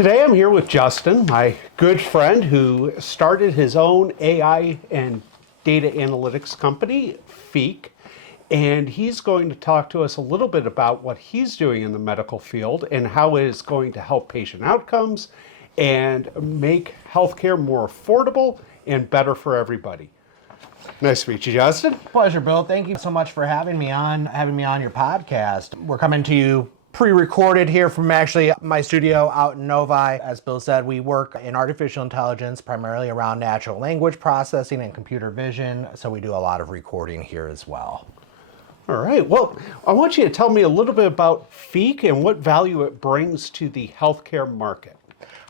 Today I'm here with Justin, my good friend who started his own AI and data analytics company, Feek, and he's going to talk to us a little bit about what he's doing in the medical field and how it is going to help patient outcomes and make healthcare more affordable and better for everybody. Nice to meet you, Justin. Pleasure, Bill. Thank you so much for having me on your podcast. We're coming to you pre-recorded here from actually my studio out in Novi. As Bill said, we work in artificial intelligence, primarily around natural language processing and computer vision. So we do a lot of recording here as well. All right. Well, I want you to tell me a little bit about Feek and what value it brings to the healthcare market.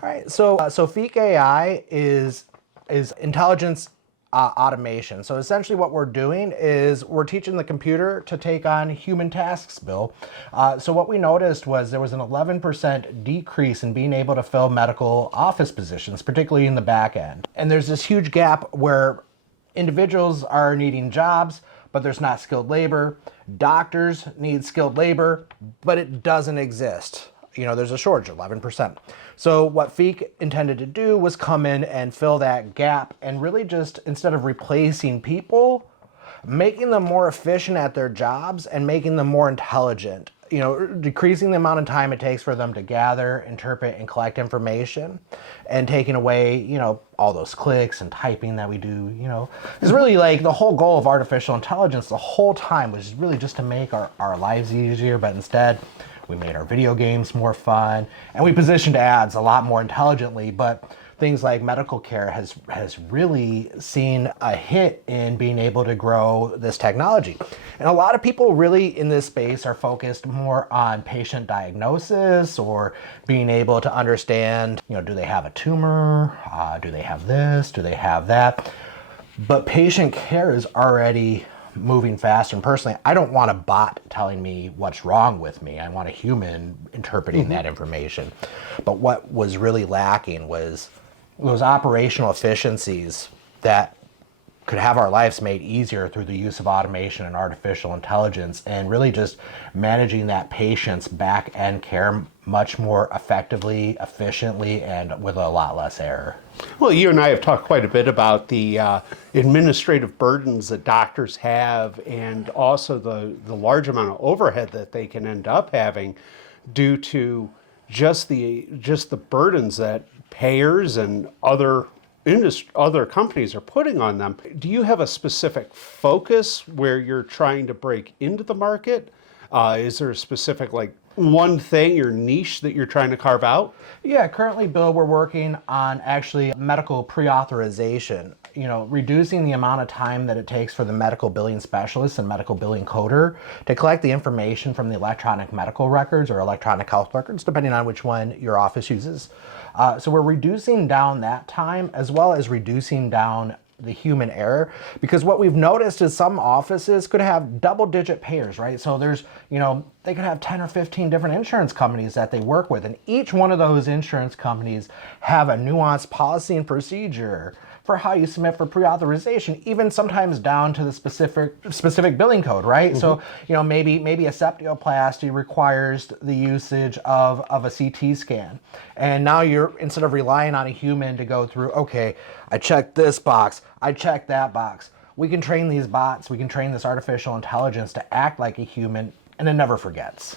All right. So Feek AI is intelligence automation. So essentially what we're doing is we're teaching the computer to take on human tasks, Bill. So what we noticed was there was an 11% decrease in being able to fill medical office positions, particularly in the back end. And there's this huge gap where individuals are needing jobs, but there's not skilled labor. Doctors need skilled labor, but it doesn't exist. You know, there's a shortage, 11%. So what Feek intended to do was come in and fill that gap and really just, instead of replacing people, making them more efficient at their jobs and making them more intelligent. You know, decreasing the amount of time it takes for them to gather, interpret, and collect information, and taking away, you know, all those clicks and typing that we do, you know. It's really like the whole goal of artificial intelligence the whole time was really just to make our lives easier, but instead, we made our video games more fun, and we positioned ads a lot more intelligently, but things like medical care has really seen a hit in being able to grow this technology. And a lot of people really in this space are focused more on patient diagnosis or being able to understand, you know, do they have a tumor? Do they have this? Do they have that? But patient care is already moving faster. And personally, I don't want a bot telling me what's wrong with me. I want a human interpreting that information. But what was really lacking was those operational efficiencies that could have our lives made easier through the use of automation and artificial intelligence, and really just managing that patient's back end care much more effectively, efficiently, and with a lot less error. Well, you and I have talked quite a bit about the administrative burdens that doctors have, and also the large amount of overhead that they can end up having due to just the burdens that payers and other companies are putting on them. Do you have a specific focus where you're trying to break into the market? Is there a specific, like, one thing or niche that you're trying to carve out? Yeah, currently, Bill, we're working on actually medical pre-authorization. You know, reducing the amount of time that it takes for the medical billing specialist and medical billing coder to collect the information from the electronic medical records or electronic health records, depending on which one your office uses. So we're reducing down that time as well as reducing down the human error, because what we've noticed is some offices could have double-digit payers, right? So there's, you know, they could have 10 or 15 different insurance companies that they work with, and each one of those insurance companies have a nuanced policy and procedure for how you submit for pre-authorization, even sometimes down to the specific billing code, right? So, you know, maybe a septoplasty requires the usage of a CT scan. And now you're, instead of relying on a human to go through, okay, I checked this box, I checked that box. We can train these bots, we can train this artificial intelligence to act like a human, and it never forgets.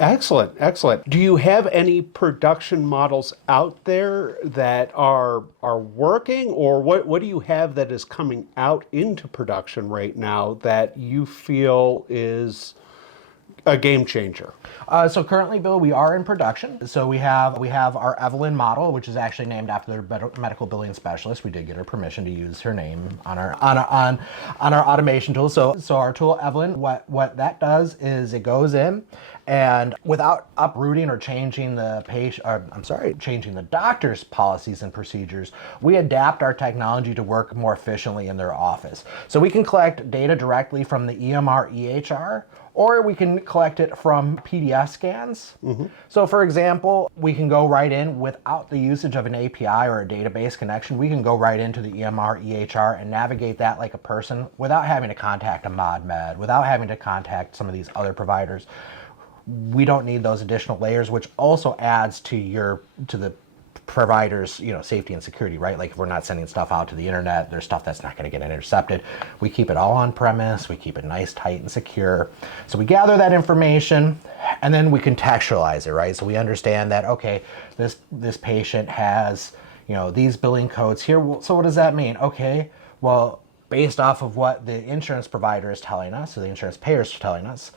Excellent, excellent. Do you have any production models out there that are working, or what do you have that is coming out into production right now that you feel is a game changer? So currently, Bill, we are in production. So we have our Evelyn model, which is actually named after the medical billing specialist. We did get her permission to use her name on our automation tool. So our tool Evelyn, what that does is it goes in, and without uprooting or changing changing the doctor's policies and procedures, we adapt our technology to work more efficiently in their office. So we can collect data directly from the EMR EHR, or we can collect it from PDF scans. So for example, we can go right in without the usage of an API or a database connection. We can go right into the EMR EHR and navigate that like a person without having to contact a ModMed, without having to contact some of these other providers. we don't need those additional layers, which also adds to the providers, safety and security, right? Like if we're not sending stuff out to the internet, there's stuff that's not going to get intercepted. We keep it all on premise. We keep it nice, tight, and secure. So we gather that information and then we contextualize it, right? So we understand that, okay, this patient has, these billing codes here. Well, so what does that mean? Okay, well, based off of what the insurance provider is telling us, so the insurance payers are telling us,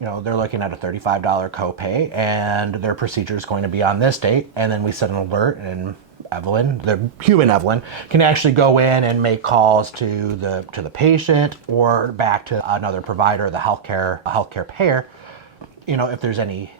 they're looking at a $35 copay and their procedure is going to be on this date. And then we set an alert, and Evelyn, the human Evelyn, can actually go in and make calls to the patient or back to another provider, the healthcare payer, if there's any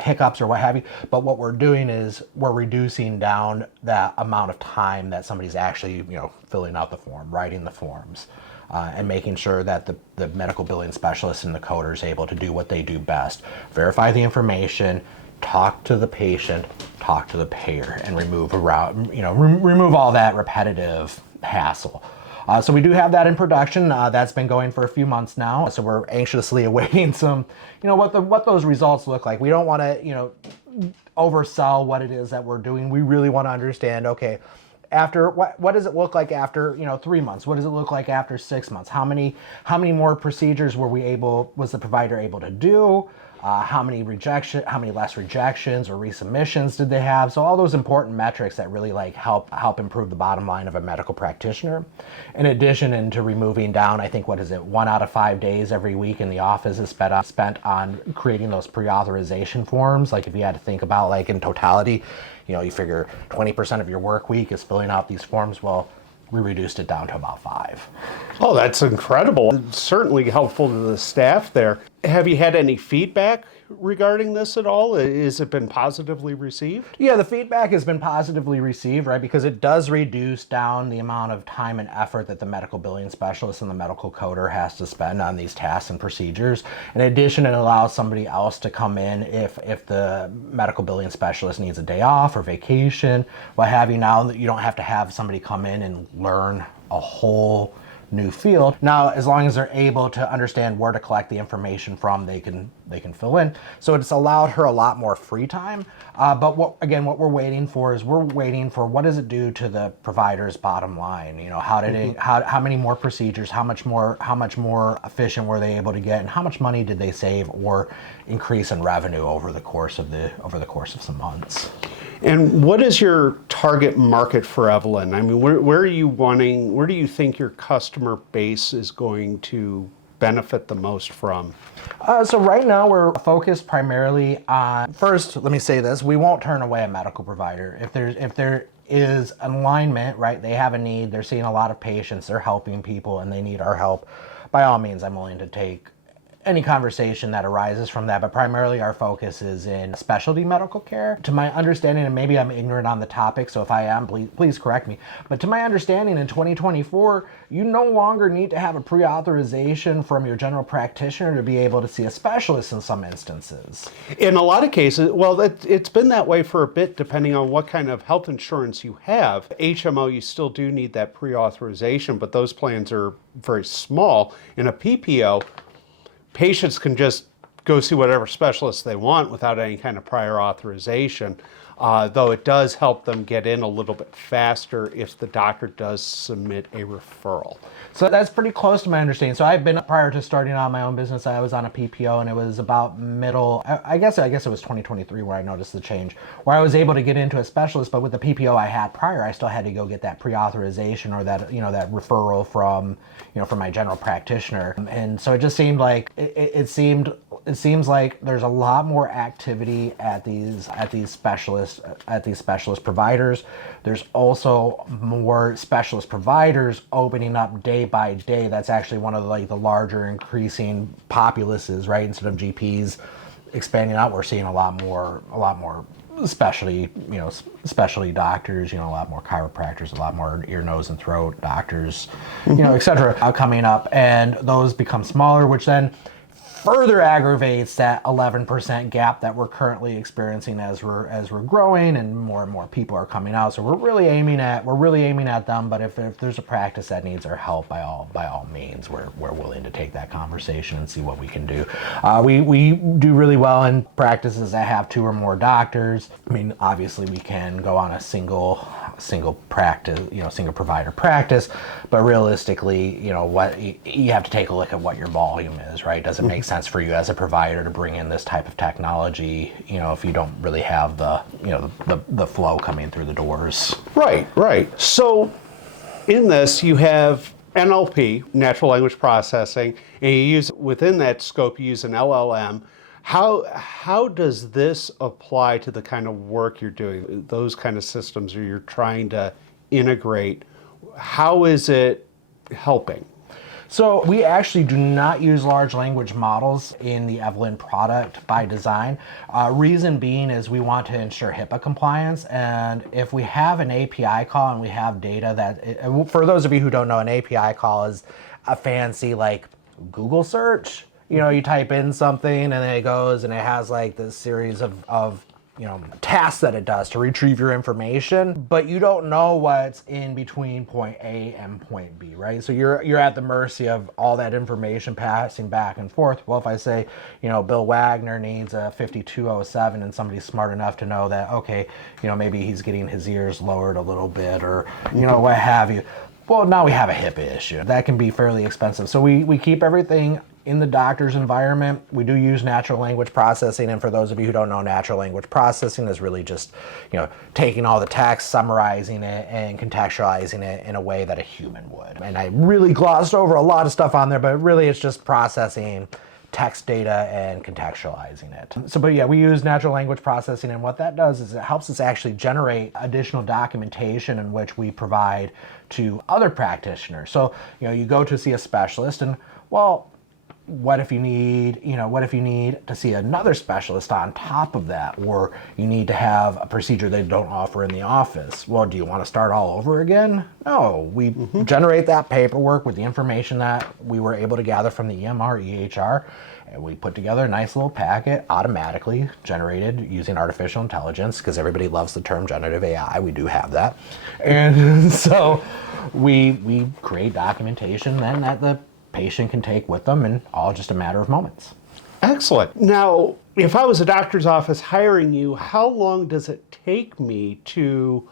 hiccups or what have you. But what we're doing is we're reducing down that amount of time that somebody's actually, filling out the form, writing the forms. And making sure that the medical billing specialist and the coder is able to do what they do best. Verify the information, talk to the patient, talk to the payer, and remove all that repetitive hassle. So we do have that in production. That's been going for a few months now. So we're anxiously awaiting some, what those results look like. We don't want to, oversell what it is that we're doing. We really want to understand, okay, after what does it look like after 3 months? What does it look like after 6 months? How many more procedures was the provider able to do? How many less rejections or resubmissions did they have? So all those important metrics that really help improve the bottom line of a medical practitioner. In addition, into removing down, I think 1 out of 5 days every week in the office is spent on creating those pre-authorization forms. Like if you had to think about in totality, you figure 20% of your work week is filling out these forms. Well, we reduced it down to about 5. Oh, that's incredible. It's certainly helpful to the staff there. Have you had any feedback regarding this at all? Has it been positively received? Yeah, the feedback has been positively received, right? Because it does reduce down the amount of time and effort that the medical billing specialist and the medical coder has to spend on these tasks and procedures. In addition, it allows somebody else to come in if the medical billing specialist needs a day off or vacation, what have you. Now you don't have to have somebody come in and learn a whole new field. Now, as long as they're able to understand where to collect the information from, they can fill in. So it's allowed her a lot more free time. But what we're waiting for is what does it do to the provider's bottom line? How many more procedures? How much more efficient were they able to get, and how much money did they save or increase in revenue over the course of some months? And what is your target market for Evelyn? I mean, where do you think your customer base is going to benefit the most from? So right now we're focused primarily on, first, let me say this, we won't turn away a medical provider. If there is an alignment, right, they have a need, they're seeing a lot of patients, they're helping people, and they need our help, by all means, I'm willing to take any conversation that arises from that, but primarily our focus is in specialty medical care. To my understanding, and maybe I'm ignorant on the topic, so if I am, please correct me, but to my understanding, in 2024, you no longer need to have a pre-authorization from your general practitioner to be able to see a specialist in some instances. In a lot of cases, well, it's been that way for a bit, depending on what kind of health insurance you have. HMO, you still do need that pre-authorization, but those plans are very small. In a PPO, patients can just go see whatever specialist they want without any kind of prior authorization, though it does help them get in a little bit faster if the doctor does submit a referral. So that's pretty close to my understanding. So prior to starting out my own business, I was on a PPO, and it was about I guess it was 2023 where I noticed the change, where I was able to get into a specialist, but with the PPO I had prior, I still had to go get that pre-authorization or that referral from my general practitioner. And so it just seemed like it seems like there's a lot more activity at these specialist providers. There's also more specialist providers opening up day by day. That's actually one of the larger increasing populaces, right? Instead of GPs expanding out, we're seeing a lot more specialty doctors, a lot more chiropractors, a lot more ear, nose, and throat doctors, et cetera, coming up, and those become smaller, which then further aggravates that 11% gap that we're currently experiencing as we're growing and more people are coming out. So we're really aiming at them. But if there's a practice that needs our help, by all means, we're willing to take that conversation and see what we can do. We do really well in practices that have 2 or more doctors. I mean, obviously we can go on a single practice, single provider practice, but realistically, what you have to take a look at what your volume is, right? Does it make sense for you as a provider to bring in this type of technology, if you don't really have the flow coming through the doors? Right. So in this, you have NLP, natural language processing, and you use within that scope, you use an LLM. How does this apply to the kind of work you're doing, those kind of systems that you're trying to integrate? How is it helping? So we actually do not use large language models in the Evolent product by design. Reason being is we want to ensure HIPAA compliance. And if we have an API call and we have data for those of you who don't know, an API call is a fancy like Google search. You type in something and then it goes and it has like this series of tasks that it does to retrieve your information, but you don't know what's in between point A and point B, right? So you're at the mercy of all that information passing back and forth. Well, if I say, Bill Wagner needs a 5207 and somebody's smart enough to know that, okay, maybe he's getting his ears lowered a little bit or, what have you. Well, now we have a HIPAA issue. That can be fairly expensive. So we keep everything in the doctor's environment. We do use natural language processing, and for those of you who don't know, natural language processing is really just, taking all the text, summarizing it, and contextualizing it in a way that a human would. And I really glossed over a lot of stuff on there, but really it's just processing text data and contextualizing it. So, but yeah, we use natural language processing, and what that does is it helps us actually generate additional documentation in which we provide to other practitioners. So, you go to see a specialist and, well, what if you need to see another specialist on top of that, or you need to have a procedure they don't offer in the office? Well, do you want to start all over again? No, we generate that paperwork with the information that we were able to gather from the EMR, EHR, and we put together a nice little packet automatically generated using artificial intelligence, because everybody loves the term generative AI. We do have that. And so we create documentation then that the patient can take with them, in all just a matter of moments. Excellent. Now, if I was a doctor's office hiring you, how long does it take me to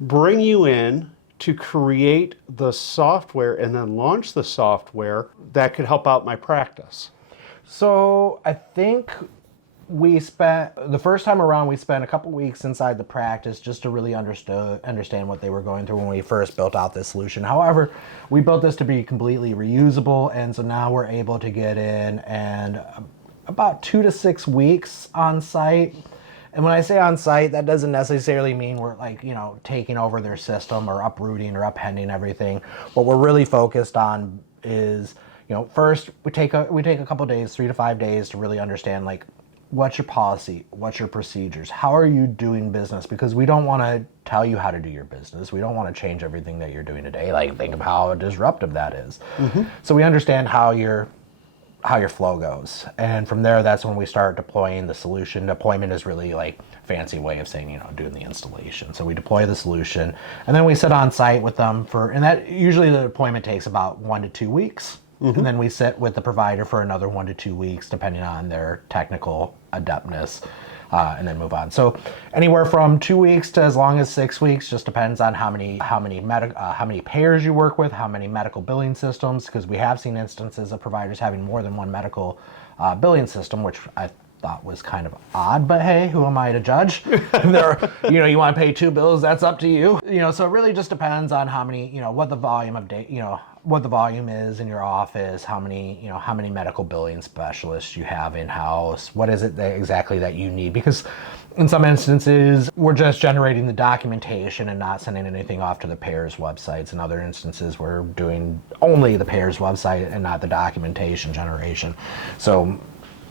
bring you in, to create the software and then launch the software that could help out my practice? So I think the first time around, we spent a couple weeks inside the practice just to really understand what they were going through when we first built out this solution. However, we built this to be completely reusable, and so now we're able to get in and about 2 to 6 weeks on site. And when I say on site, that doesn't necessarily mean we're taking over their system or uprooting or upending everything. What we're really focused on is, first we take a couple days, 3 to 5 days, to really understand what's your policy, what's your procedures, how are you doing business? Because we don't want to tell you how to do your business. We don't want to change everything that you're doing today. Think of how disruptive that is. So we understand how your flow goes, and from there, that's when we start deploying the solution. Deployment is really fancy way of saying doing the installation. So we deploy the solution, and then we sit on site with them and that usually the deployment takes about 1 to 2 weeks. And then we sit with the provider for another 1 to 2 weeks, depending on their technical adeptness, and then move on. So anywhere from 2 weeks to as long as 6 weeks, just depends on how many payers you work with, how many medical billing systems, because we have seen instances of providers having more than one medical billing system, which I thought was kind of odd, but hey, who am I to judge? You want to pay 2 bills, that's up to you. So it really just depends on how many, what the volume of data, what the volume is in your office, how many medical billing specialists you have in-house, what is it exactly that you need? Because in some instances, we're just generating the documentation and not sending anything off to the payers' websites. In other instances, we're doing only the payers' website and not the documentation generation. So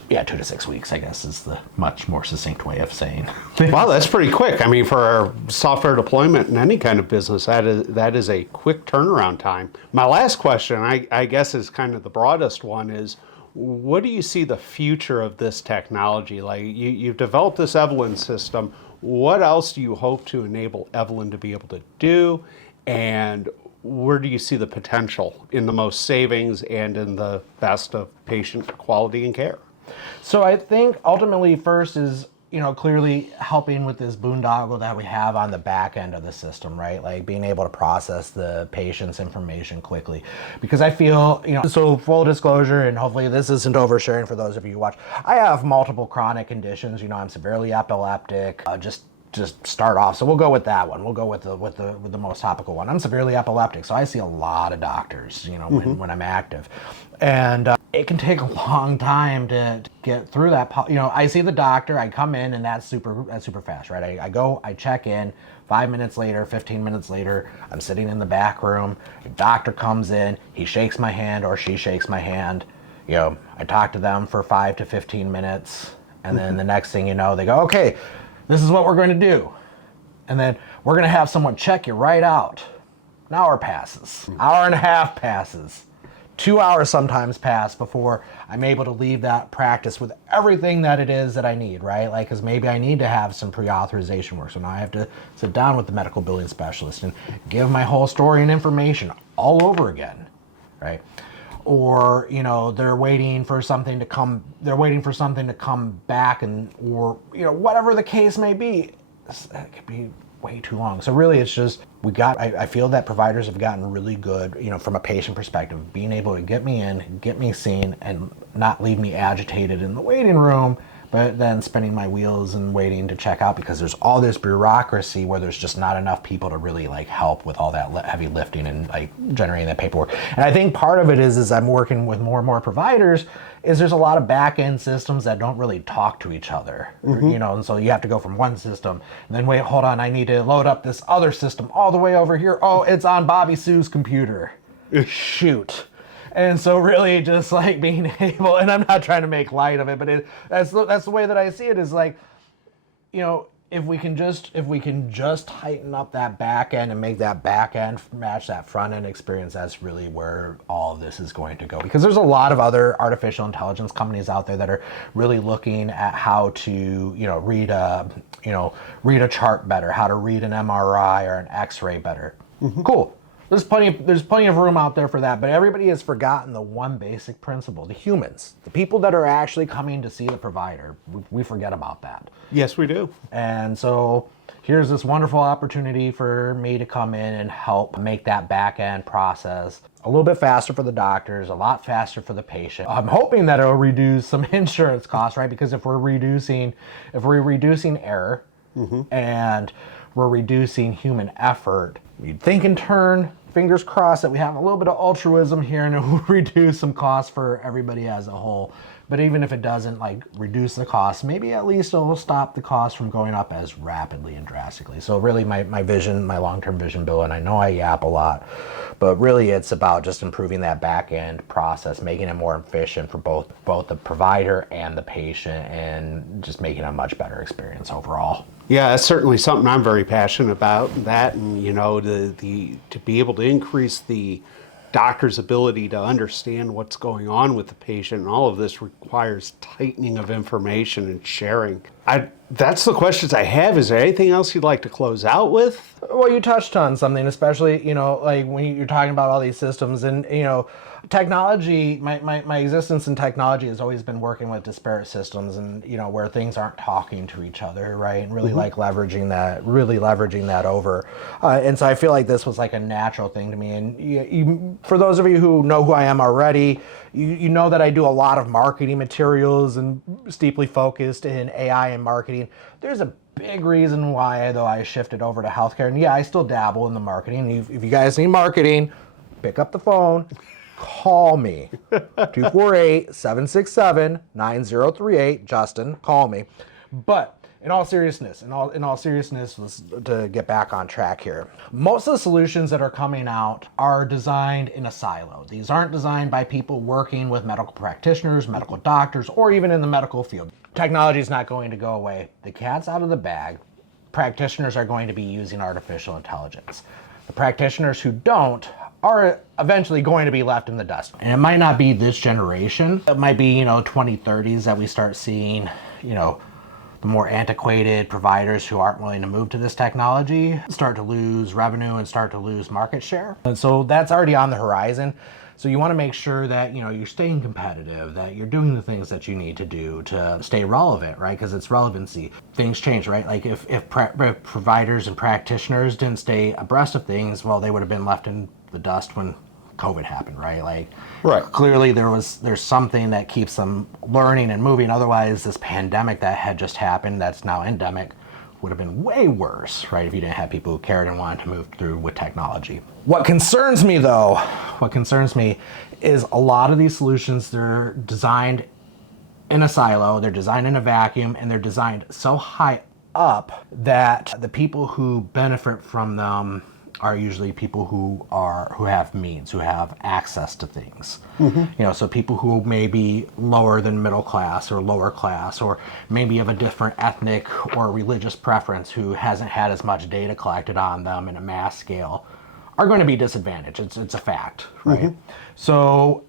yeah, 2 to 6 weeks, I guess, is the much more succinct way of saying. Wow, that's pretty quick. I mean, for our software deployment in any kind of business, that is a quick turnaround time. My last question, I guess, is kind of the broadest one, is What do you see the future of this technology? Like you've developed this Evelyn system. What else do you hope to enable Evelyn to be able to do? And where do you see the potential in the most savings and in the best of patient quality and care? So I think ultimately first is, clearly helping with this boondoggle that we have on the back end of the system, right? Like being able to process the patient's information quickly. Because I feel, so full disclosure, and hopefully this isn't oversharing for those of you who watch, I have multiple chronic conditions. I'm severely epileptic, just start off. So we'll go with that one. We'll go with the most topical one. I'm severely epileptic, so I see a lot of doctors, when I'm active. And it can take a long time to get through that. I see the doctor, I come in, and that's super fast, right? I go, I check in, 5 minutes later, 15 minutes later, I'm sitting in the back room, the doctor comes in, he shakes my hand or she shakes my hand. I talk to them for 5 to 15 minutes, and then the next thing you know, they go, okay, this is what we're going to do. And then we're going to have someone check you right out. An hour passes, hour and a half passes. 2 hours sometimes pass before I'm able to leave that practice with everything that it is that I need, right? Like, because maybe I need to have some pre-authorization work. So now I have to sit down with the medical billing specialist and give my whole story and information all over again, right? Or, they're waiting for something to come back, or whatever the case may be. It could be way too long. So really it's just, I feel that providers have gotten really good, from a patient perspective, being able to get me in, get me seen, and not leave me agitated in the waiting room, but then spinning my wheels and waiting to check out because there's all this bureaucracy where there's just not enough people to really help with all that heavy lifting and generating that paperwork. And I think part of it is I'm working with more and more providers, is there's a lot of back end systems that don't really talk to each other, and so you have to go from one system and then wait, hold on, I need to load up this other system all the way over here. Oh, it's on Bobby Sue's computer. Shoot. And so really just being able, and I'm not trying to make light of it, but that's the way that I see it, is if we can just tighten up that back end and make that back end match that front end experience, that's really where all of this is going to go. Because there's a lot of other artificial intelligence companies out there that are really looking at how to, read a chart better, how to read an MRI or an X-ray better. Cool. There's plenty of room out there for that, but everybody has forgotten the one basic principle: the humans, the people that are actually coming to see the provider. We forget about that. Yes, we do. And so here's this wonderful opportunity for me to come in and help make that back end process a little bit faster for the doctors, a lot faster for the patient. I'm hoping that it'll reduce some insurance costs, right? Because if we're reducing error and we're reducing human effort, you'd think in turn, fingers crossed, that we have a little bit of altruism here and it will reduce some costs for everybody as a whole. But even if it doesn't reduce the cost, maybe at least it will stop the cost from going up as rapidly and drastically. So really my vision, my long-term vision, Bill, and I know I yap a lot, but really it's about just improving that back end process, making it more efficient for both the provider and the patient, and just making a much better experience overall. Yeah, that's certainly something I'm very passionate about. That, and to be able to increase the doctor's ability to understand what's going on with the patient, and all of this requires tightening of information and sharing. That's the questions I have. Is there anything else you'd like to close out with? Well, you touched on something, especially when you're talking about all these systems and technology. My existence in technology has always been working with disparate systems, and where things aren't talking to each other, right? And really leveraging that over. And so I feel like this was a natural thing to me. And for those of you who know who I am already, you know that I do a lot of marketing materials and steeply focused in AI and marketing. There's a big reason why, though, I shifted over to healthcare. And yeah, I still dabble in the marketing. If you guys need marketing, pick up the phone, call me. 248-767-9038. Justin, call me. But in all seriousness, let's to get back on track here. Most of the solutions that are coming out are designed in a silo. These aren't designed by people working with medical practitioners, medical doctors, or even in the medical field. Technology is not going to go away. The cat's out of the bag. Practitioners are going to be using artificial intelligence. The practitioners who don't are eventually going to be left in the dust. And it might not be this generation. It might be, 2030s that we start seeing, the more antiquated providers who aren't willing to move to this technology start to lose revenue and start to lose market share. And so that's already on the horizon. So you want to make sure that, you're staying competitive, that you're doing the things that you need to do to stay relevant, right? Because it's relevancy. Things change, right? Like if providers and practitioners didn't stay abreast of things, well, they would have been left in the dust when COVID happened, right? Like, right. Clearly there's something that keeps them learning and moving. Otherwise, this pandemic that had just happened, that's now endemic, would have been way worse, right? If you didn't have people who cared and wanted to move through with technology. What concerns me is a lot of these solutions, they're designed in a silo, they're designed in a vacuum, and they're designed so high up that the people who benefit from them are usually people who have means, who have access to things. So people who may be lower than middle class or lower class, or maybe of a different ethnic or religious preference, who hasn't had as much data collected on them in a mass scale, are going to be disadvantaged. It's a fact, right? So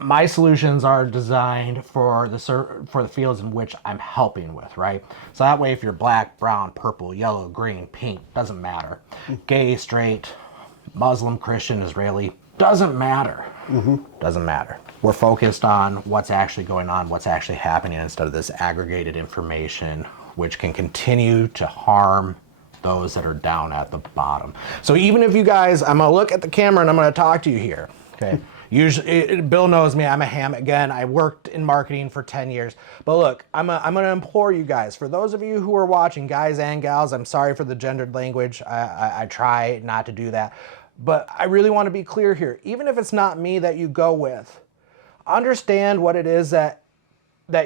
my solutions are designed for the fields in which I'm helping with, right? So that way, if you're black, brown, purple, yellow, green, pink, doesn't matter. Gay, straight, Muslim, Christian, Israeli, doesn't matter. Doesn't matter. We're focused on what's actually going on, what's actually happening, instead of this aggregated information, which can continue to harm those that are down at the bottom. So even if you guys, I'm gonna look at the camera and I'm gonna talk to you here, okay? Usually, Bill knows me, I'm a ham. Again, I worked in marketing for 10 years. But look, I'm gonna implore you guys, for those of you who are watching, guys and gals, I'm sorry for the gendered language. I try not to do that. But I really wanna be clear here. Even if it's not me that you go with, understand what it is that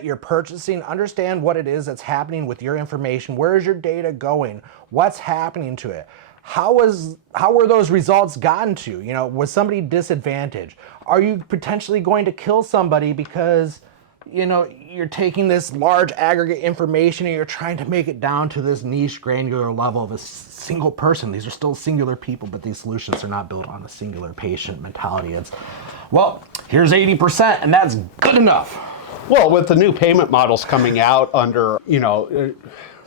you're purchasing, understand what it is that's happening with your information. Where is your data going? What's happening to it? How were those results gotten to? Was somebody disadvantaged? Are you potentially going to kill somebody because, you're taking this large aggregate information and you're trying to make it down to this niche granular level of a single person? These are still singular people, but these solutions are not built on a singular patient mentality. It's, well, here's 80% and that's good enough. Well, with the new payment models coming out under,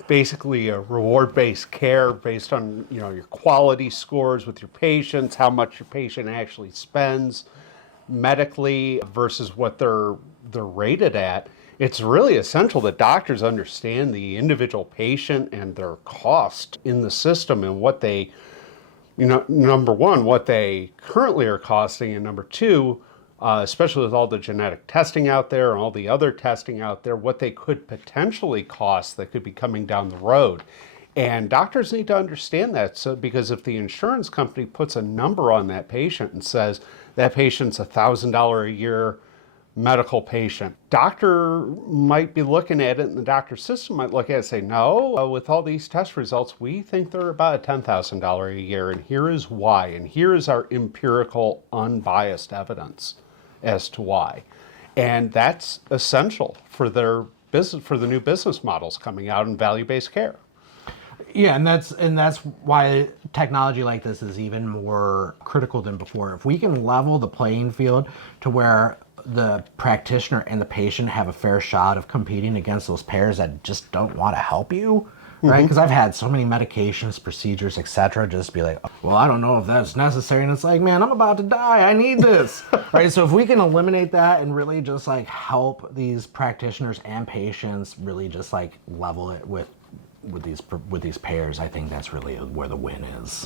basically a reward-based care based on, your quality scores with your patients, how much your patient actually spends medically versus what they're rated at, it's really essential that doctors understand the individual patient and their cost in the system and what they, number one, what they currently are costing, and number two, especially with all the genetic testing out there and all the other testing out there, what they could potentially cost that could be coming down the road. And doctors need to understand that, because if the insurance company puts a number on that patient and says that patient's $1,000 a year medical patient, doctor might be looking at it, and the doctor system might look at it and say, no, with all these test results, we think they're about $10,000 a year, and here is why, and here is our empirical, unbiased evidence as to why. And that's essential for their business, for the new business models coming out in value-based care. Yeah, and that's why technology like this is even more critical than before. If we can level the playing field to where the practitioner and the patient have a fair shot of competing against those payers that just don't want to help you, right? Because I've had so many medications, procedures, etc., just be like, well, I don't know if that's necessary. And it's like, man, I'm about to die. I need this, right? So if we can eliminate that and really just like help these practitioners and patients really just like level it with these payers, I think that's really where the win is.